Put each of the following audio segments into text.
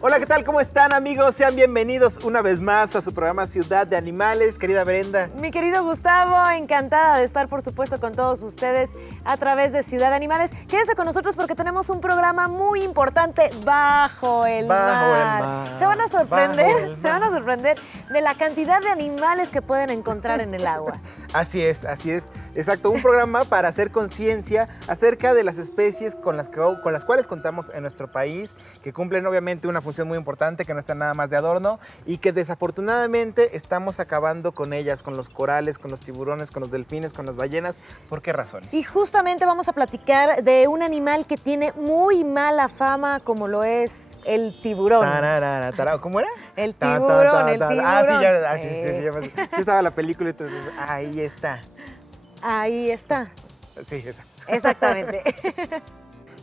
Hola, ¿qué tal? ¿Cómo están, amigos? Sean bienvenidos una vez más a su programa Ciudad de Animales. Querida Brenda. Mi querido Gustavo, encantada de estar, por supuesto, con todos ustedes a través de Ciudad de Animales. Quédese con nosotros porque tenemos un programa muy importante bajo el mar. Se van a sorprender de la cantidad de animales que pueden encontrar en el agua. Así es. Exacto, un programa para hacer conciencia acerca de las especies con las cuales contamos en nuestro país, que cumplen obviamente una función muy importante, que no están nada más de adorno y que desafortunadamente estamos acabando con ellas, con los corales, con los tiburones, con los delfines, con las ballenas. ¿Por qué razones? Y justamente vamos a platicar de un animal que tiene muy mala fama, como lo es el tiburón. ¿Cómo era? El tiburón. Sí, yo estaba en la película y entonces ahí está. Ahí está. Sí, esa. Exactamente.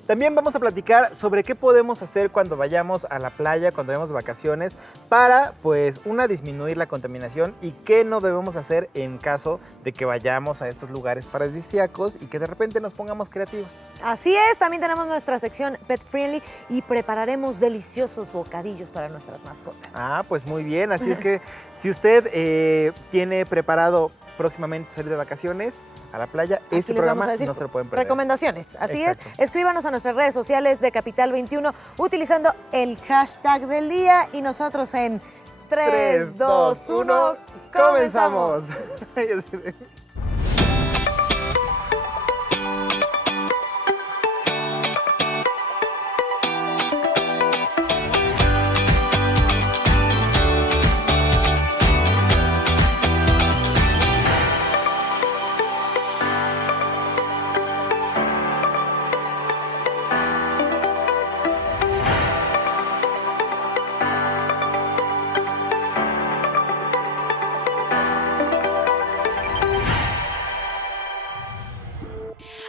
También vamos a platicar sobre qué podemos hacer cuando vayamos a la playa, cuando vayamos de vacaciones, para, pues, disminuir la contaminación y qué no debemos hacer en caso de que vayamos a estos lugares paradisíacos y que de repente nos pongamos creativos. Así es, también tenemos nuestra sección Pet Friendly y prepararemos deliciosos bocadillos para nuestras mascotas. Pues muy bien, así es que si usted tiene preparado próximamente salir de vacaciones a la playa, este programa no se lo pueden perder. Recomendaciones, así Exacto. es. Escríbanos a nuestras redes sociales de Capital 21 utilizando el hashtag del día y nosotros en 3, 2, 1, ¡comenzamos!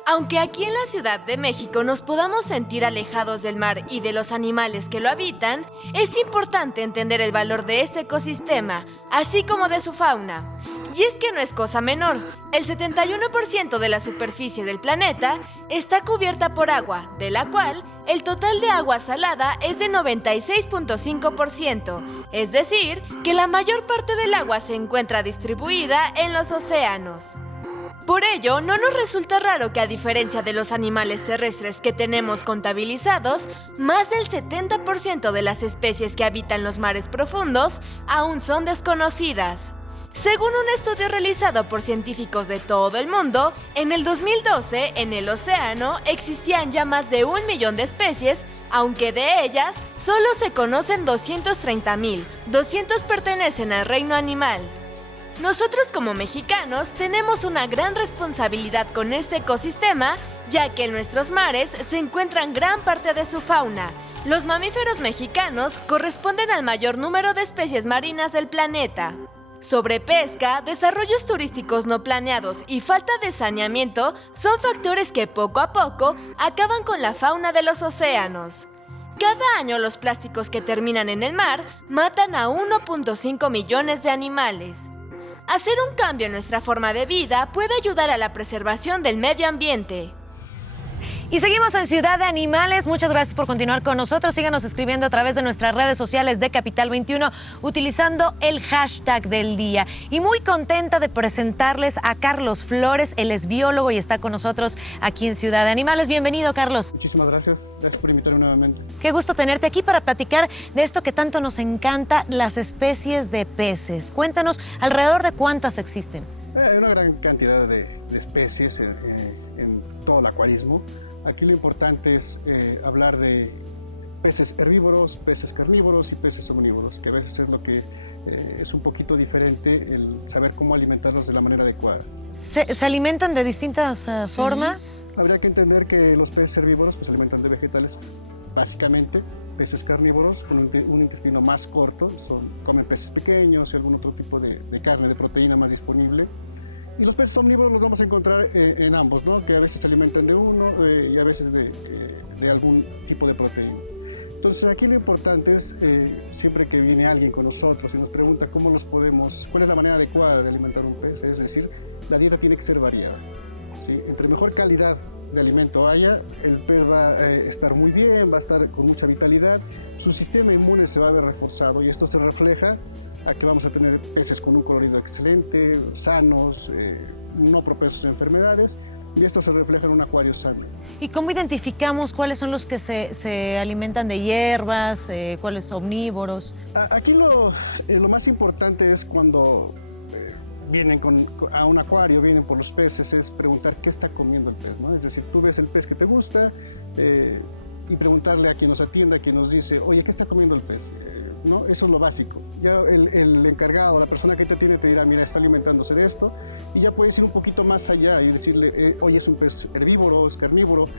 Aunque aquí en la Ciudad de México nos podamos sentir alejados del mar y de los animales que lo habitan, es importante entender el valor de este ecosistema, así como de su fauna. Y es que no es cosa menor, el 71% de la superficie del planeta está cubierta por agua, de la cual el total de agua salada es de 96.5%, es decir, que la mayor parte del agua se encuentra distribuida en los océanos. Por ello, no nos resulta raro que a diferencia de los animales terrestres que tenemos contabilizados, más del 70% de las especies que habitan los mares profundos aún son desconocidas. Según un estudio realizado por científicos de todo el mundo, en el 2012 en el océano existían ya más de 1 millón de especies, aunque de ellas solo se conocen 230.000, 200 pertenecen al reino animal. Nosotros como mexicanos tenemos una gran responsabilidad con este ecosistema, ya que en nuestros mares se encuentran gran parte de su fauna. Los mamíferos mexicanos corresponden al mayor número de especies marinas del planeta. Sobrepesca, desarrollos turísticos no planeados y falta de saneamiento son factores que poco a poco acaban con la fauna de los océanos. Cada año los plásticos que terminan en el mar matan a 1.5 millones de animales. Hacer un cambio en nuestra forma de vida puede ayudar a la preservación del medio ambiente. Y seguimos en Ciudad de Animales. Muchas gracias por continuar con nosotros. Síganos escribiendo a través de nuestras redes sociales de Capital 21 utilizando el hashtag del día. Y muy contenta de presentarles a Carlos Flores. Él es biólogo y está con nosotros aquí en Ciudad de Animales. Bienvenido, Carlos. Muchísimas gracias. Gracias por invitarme nuevamente. Qué gusto tenerte aquí para platicar de esto que tanto nos encanta, las especies de peces. Cuéntanos, ¿alrededor de cuántas existen? Hay una gran cantidad de especies en todo el acuarismo. Aquí lo importante es hablar de peces herbívoros, peces carnívoros y peces omnívoros, que a veces es lo que es un poquito diferente el saber cómo alimentarlos de la manera adecuada. ¿Se alimentan de distintas formas? Habría que entender que los peces herbívoros pues, se alimentan de vegetales, básicamente. Peces carnívoros con un intestino más corto, comen peces pequeños y algún otro tipo de carne, de proteína más disponible. Y los peces omnívoros los vamos a encontrar en ambos, ¿no? Que a veces se alimentan de uno y a veces de algún tipo de proteína. Entonces aquí lo importante es, siempre que viene alguien con nosotros y nos pregunta cuál es la manera adecuada de alimentar un pez, es decir, la dieta tiene que ser variada, ¿sí? Entre mejor calidad de alimento haya, el pez va a estar muy bien, va a estar con mucha vitalidad, su sistema inmune se va a ver reforzado y esto se refleja a que vamos a tener peces con un colorido excelente, sanos, no propensos a enfermedades, y esto se refleja en un acuario sano. ¿Y cómo identificamos cuáles son los que se alimentan de hierbas, cuáles son omnívoros? Aquí lo más importante es cuando vienen a un acuario, vienen por los peces, es preguntar qué está comiendo el pez, ¿no? Es decir, tú ves el pez que te gusta y preguntarle a quien nos atienda, a quien nos dice, oye, ¿qué está comiendo el pez? ¿No? Eso es lo básico. Ya el encargado, la persona que te atiende te dirá, mira, está alimentándose de esto, y ya puedes ir un poquito más allá y decirle, oye, es un pez herbívoro, es carnívoro,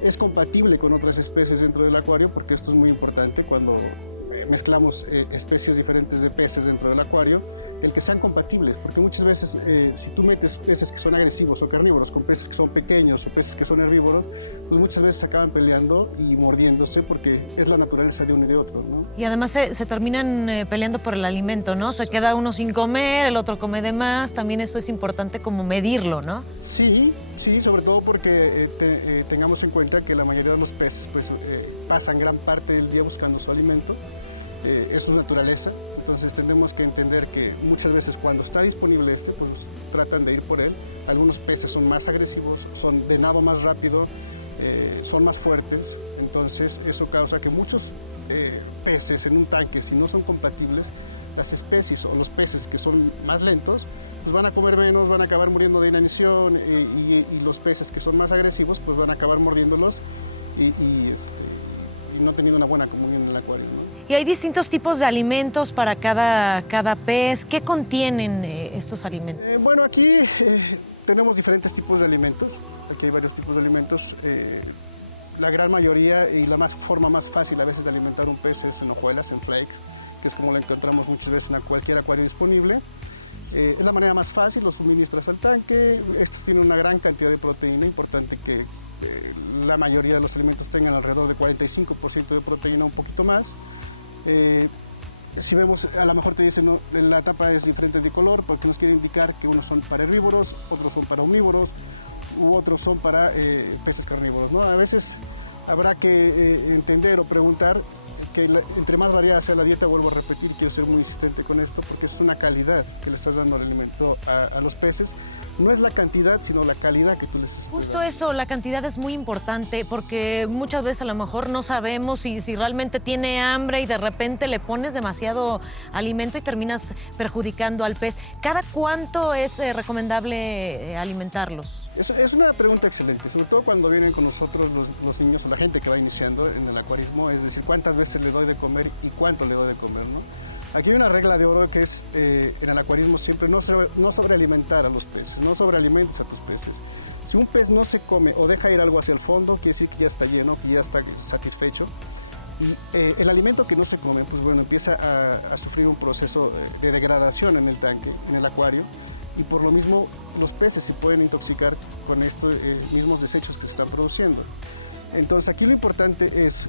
es compatible con otras especies dentro del acuario, porque esto es muy importante cuando mezclamos especies diferentes de peces dentro del acuario, el que sean compatibles, porque muchas veces si tú metes peces que son agresivos o carnívoros con peces que son pequeños o peces que son herbívoros, pues muchas veces acaban peleando y mordiéndose porque es la naturaleza de uno y de otro, ¿no? Y además se terminan peleando por el alimento, ¿no? Se queda uno sin comer, el otro come de más, también eso es importante como medirlo, ¿no? Sí, sobre todo porque tengamos en cuenta que la mayoría de los peces pues, pasan gran parte del día buscando su alimento. Es su naturaleza, entonces tenemos que entender que muchas veces cuando está disponible pues tratan de ir por él. Algunos peces son más agresivos, son de nado más rápido, son más fuertes, entonces eso causa que muchos peces en un tanque, si no son compatibles, las especies o los peces que son más lentos, pues van a comer menos, van a acabar muriendo de inanición y los peces que son más agresivos, pues van a acabar mordiéndolos y no teniendo una buena comunión en el acuario, ¿no? Y hay distintos tipos de alimentos para cada pez. ¿Qué contienen estos alimentos? Bueno, aquí tenemos diferentes tipos de alimentos. Aquí hay varios tipos de alimentos. La gran mayoría y la forma más fácil a veces de alimentar un pez es en hojuelas, en flakes, que es como lo encontramos muchas veces en cualquier acuario disponible. Es la manera más fácil, lo suministras al tanque. Estos tienen una gran cantidad de proteína, importante que la mayoría de los alimentos tengan alrededor de 45% de proteína, un poquito más. Si vemos, a lo mejor te dicen, no, la tapa es diferente de color porque nos quiere indicar que unos son para herbívoros, otros son para omnívoros u otros son para peces carnívoros, ¿no? A veces habrá que entender o preguntar que entre más variada sea la dieta, vuelvo a repetir, quiero ser muy insistente con esto, porque es una calidad que le estás dando al alimento a los peces. No es la cantidad, sino la calidad que tú les estás dando. Justo eso, la cantidad es muy importante porque muchas veces a lo mejor no sabemos si realmente tiene hambre y de repente le pones demasiado alimento y terminas perjudicando al pez. ¿Cada cuánto es recomendable alimentarlos? Es una pregunta excelente, sobre todo cuando vienen con nosotros los niños o la gente que va iniciando en el acuarismo, es decir, cuántas veces le doy de comer y cuánto le doy de comer, ¿no? Aquí hay una regla de oro que es en el acuarismo siempre no sobrealimentar a los peces, no sobrealimentes a tus peces. Si un pez no se come o deja ir algo hacia el fondo, quiere decir que ya está lleno, que ya está satisfecho. Y el alimento que no se come, pues bueno, empieza a sufrir un proceso de degradación en el tanque, en el acuario, y por lo mismo los peces se pueden intoxicar con estos mismos desechos que se están produciendo. Entonces aquí lo importante es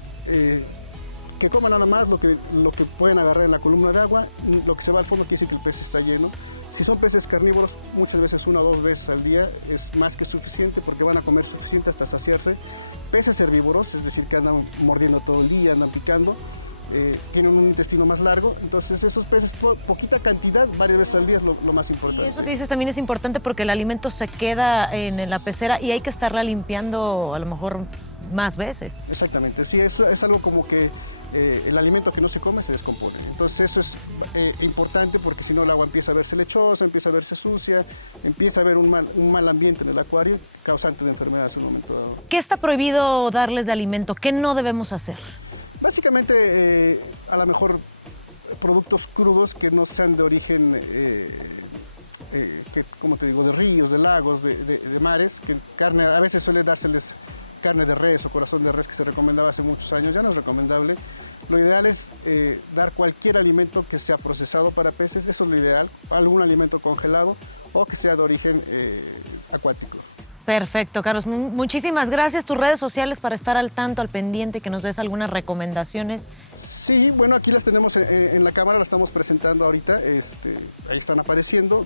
que coman nada más lo que pueden agarrar en la columna de agua. Lo que se va al fondo quiere decir que el pez está lleno. Si son peces carnívoros, muchas veces 1 o 2 veces al día es más que suficiente porque van a comer suficiente hasta saciarse. Peces herbívoros, es decir, que andan mordiendo todo el día, andan picando, tienen un intestino más largo, entonces esos peces, poquita cantidad, varias veces al día es lo más importante. Y eso que dices también es importante porque el alimento se queda en la pecera y hay que estarla limpiando a lo mejor más veces. Exactamente, sí, eso es algo como que el alimento que no se come se descompone. Entonces eso es importante porque si no el agua empieza a verse lechosa, empieza a verse sucia, empieza a haber un mal ambiente en el acuario causante de enfermedades en un momento dado. ¿Qué está prohibido darles de alimento? ¿Qué no debemos hacer? Básicamente, a lo mejor productos crudos que no sean de origen, como te digo, de ríos, de lagos, de mares, que carne, a veces suele dárseles carne de res o corazón de res que se recomendaba hace muchos años, ya no es recomendable. Lo ideal es dar cualquier alimento que sea procesado para peces, eso es lo ideal, algún alimento congelado o que sea de origen acuático. Perfecto, Carlos. Muchísimas gracias. Tus redes sociales para estar al tanto, al pendiente, que nos des algunas recomendaciones. Sí, bueno, aquí las tenemos en la cámara, las estamos presentando ahorita. Ahí están apareciendo.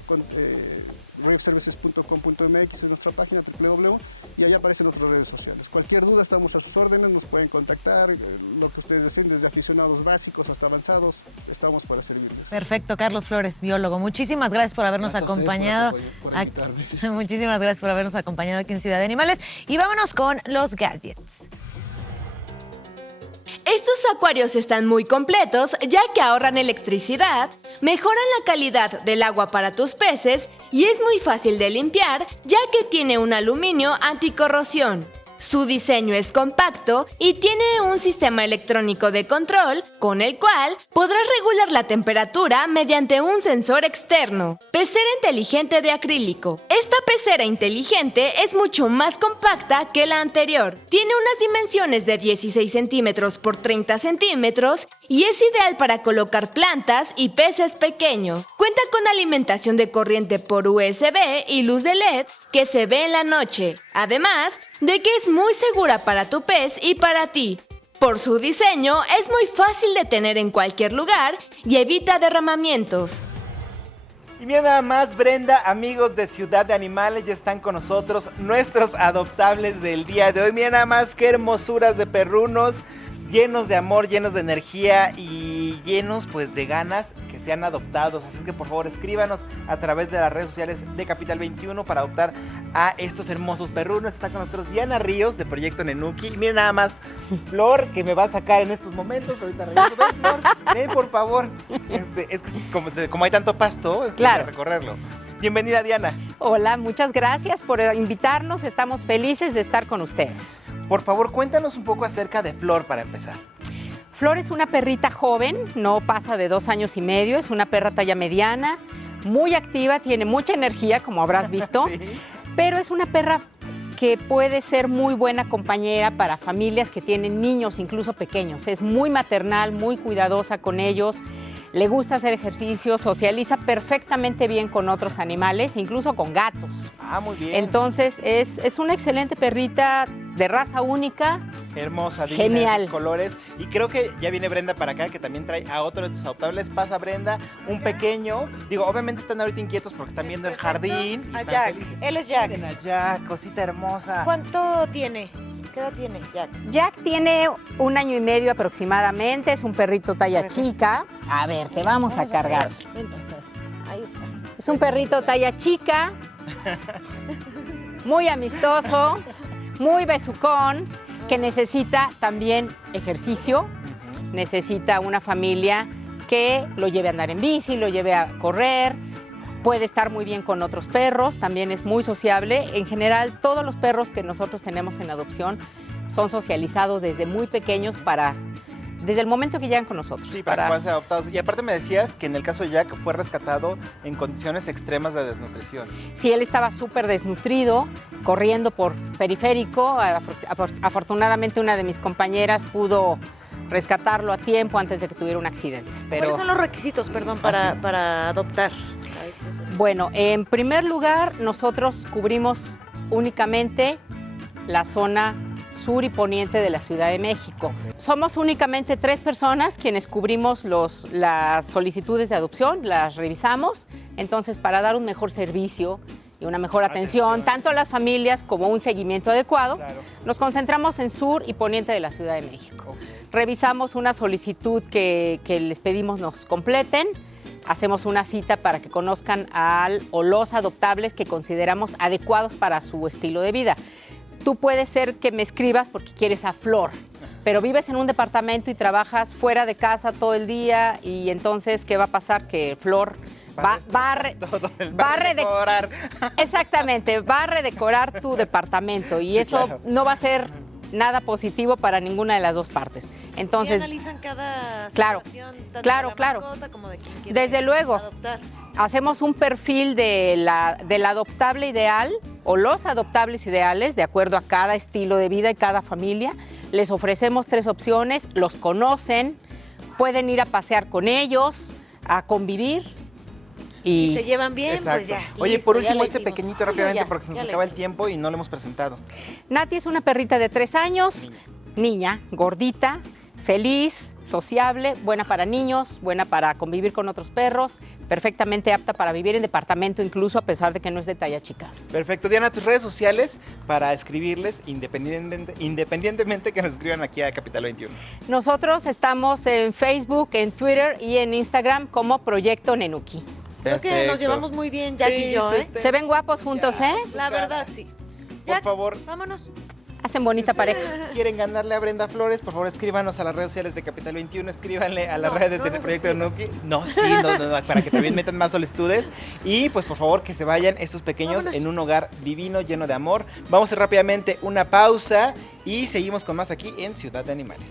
Raveservices.com.mx es nuestra página www y ahí aparecen nuestras redes sociales. Cualquier duda estamos a sus órdenes, nos pueden contactar, lo que ustedes deseen, desde aficionados básicos hasta avanzados, estamos para servirles. Perfecto, Carlos Flores, biólogo. Muchísimas gracias por habernos acompañado. Por invitarme. Muchísimas gracias por habernos acompañado aquí en Ciudad de Animales. Y vámonos con los gadgets. Estos acuarios están muy completos ya que ahorran electricidad, mejoran la calidad del agua para tus peces y es muy fácil de limpiar ya que tiene un aluminio anticorrosión. Su diseño es compacto y tiene un sistema electrónico de control con el cual podrás regular la temperatura mediante un sensor externo. Pecera inteligente de acrílico. Esta pecera inteligente es mucho más compacta que la anterior. Tiene unas dimensiones de 16 centímetros por 30 centímetros y es ideal para colocar plantas y peces pequeños. Cuenta con alimentación de corriente por USB y luz de LED que se ve en la noche. Además de que es muy segura para tu pez y para ti. Por su diseño, es muy fácil de tener en cualquier lugar y evita derramamientos. Y mira nada más, Brenda, amigos de Ciudad de Animales, ya están con nosotros nuestros adoptables del día de hoy. Mira nada más qué hermosuras de perrunos, llenos de amor, llenos de energía y llenos pues de ganas que sean adoptados. Así que por favor escríbanos a través de las redes sociales de Capital 21 para adoptar a estos hermosos perrunos. Está con nosotros Diana Ríos de Proyecto Nenuki. Y miren nada más, Flor, que me va a sacar en estos momentos. Ahorita regreso. Ven, Flor, ven por favor. Es que como hay tanto pasto, es que Claro. hay que recorrerlo. Bienvenida, Diana. Hola, muchas gracias por invitarnos. Estamos felices de estar con ustedes. Por favor, cuéntanos un poco acerca de Flor para empezar. Flor es una perrita joven, no pasa de 2 años y medio, es una perra talla mediana, muy activa, tiene mucha energía, como habrás visto, Sí. pero es una perra que puede ser muy buena compañera para familias que tienen niños, incluso pequeños. Es muy maternal, muy cuidadosa con ellos, le gusta hacer ejercicio, socializa perfectamente bien con otros animales, incluso con gatos. Ah, muy bien. Entonces es una excelente perrita de raza única. Hermosa, divina, Genial. esos colores. Y creo que ya viene Brenda para acá, que también trae a otro de tus adoptables. Pasa Brenda, un pequeño. Digo, obviamente están ahorita inquietos porque están viendo el jardín. y A están Jack. felices. Él es Jack. Miren a Jack, cosita hermosa. ¿Cuánto tiene? ¿Qué edad tiene Jack? Jack tiene 1 año y medio aproximadamente, es un perrito talla chica. A ver, te vamos a cargar. Ahí está. Es un perrito talla chica, muy amistoso, muy besucón, que necesita también ejercicio, necesita una familia que lo lleve a andar en bici, lo lleve a correr, puede estar muy bien con otros perros, también es muy sociable. En general, todos los perros que nosotros tenemos en adopción son socializados desde muy pequeños desde el momento que llegan con nosotros. Sí, para que puedan ser adoptados. Y aparte me decías que en el caso de Jack fue rescatado en condiciones extremas de desnutrición. Sí, él estaba súper desnutrido, corriendo por periférico. Afortunadamente una de mis compañeras pudo rescatarlo a tiempo antes de que tuviera un accidente. Pero, ¿Cuáles son los requisitos, perdón, para adoptar a estos? bueno, en primer lugar, nosotros cubrimos únicamente la zona sur y poniente de la Ciudad de México. Somos únicamente 3 personas quienes cubrimos las solicitudes de adopción, las revisamos. Entonces, para dar un mejor servicio y una mejor atención, tanto a las familias como un seguimiento adecuado, Claro. nos concentramos en sur y poniente de la Ciudad de México. Revisamos una solicitud que les pedimos nos completen, hacemos una cita para que conozcan al o los adoptables que consideramos adecuados para su estilo de vida. Tú puedes ser que me escribas porque quieres a Flor, pero vives en un departamento y trabajas fuera de casa todo el día y entonces, ¿qué va a pasar? Que Flor va a redecorar. Exactamente, va a redecorar tu departamento y Sí, eso claro. no va a ser nada positivo para ninguna de las dos partes. ¿Sí Entonces, analizan cada Claro, situación, tanto claro, de la claro. mascota como de quien quiere Desde luego. adoptar? hacemos un perfil del adoptable ideal o los adoptables ideales de acuerdo a cada estilo de vida y cada familia. Les ofrecemos 3 opciones, los conocen, pueden ir a pasear con ellos, a convivir Si se llevan bien, Exacto. pues ya. Oye, listo, por ya último, la este hicimos. pequeñito No, rápidamente ya, porque se nos ya la acaba el hicimos. tiempo y no lo hemos presentado. Nati es una perrita de 3 años, niña, gordita, feliz, sociable, buena para niños, buena para convivir con otros perros, perfectamente apta para vivir en departamento incluso a pesar de que no es de talla chica. Perfecto. Diana, tus redes sociales para escribirles independientemente que nos escriban aquí a Capital 21. Nosotros estamos en Facebook, en Twitter y en Instagram como Proyecto Nenuki. Creo que Perfecto. nos llevamos muy bien, Jack y yo, ¿eh? Se ven guapos juntos, ¿eh? La verdad, sí. Por Jack, favor, vámonos. Hacen bonita pareja. si quieren ganarle a Brenda Flores, por favor escríbanos a las redes sociales de Capital 21, escríbanle a las No, redes no del nos Proyecto escriban. Nuki. No, sí, no, para que también metan más solicitudes. Y pues por favor que se vayan estos pequeños Vámonos. en un hogar divino, lleno de amor. Vamos a hacer rápidamente una pausa y seguimos con más aquí en Ciudad de Animales.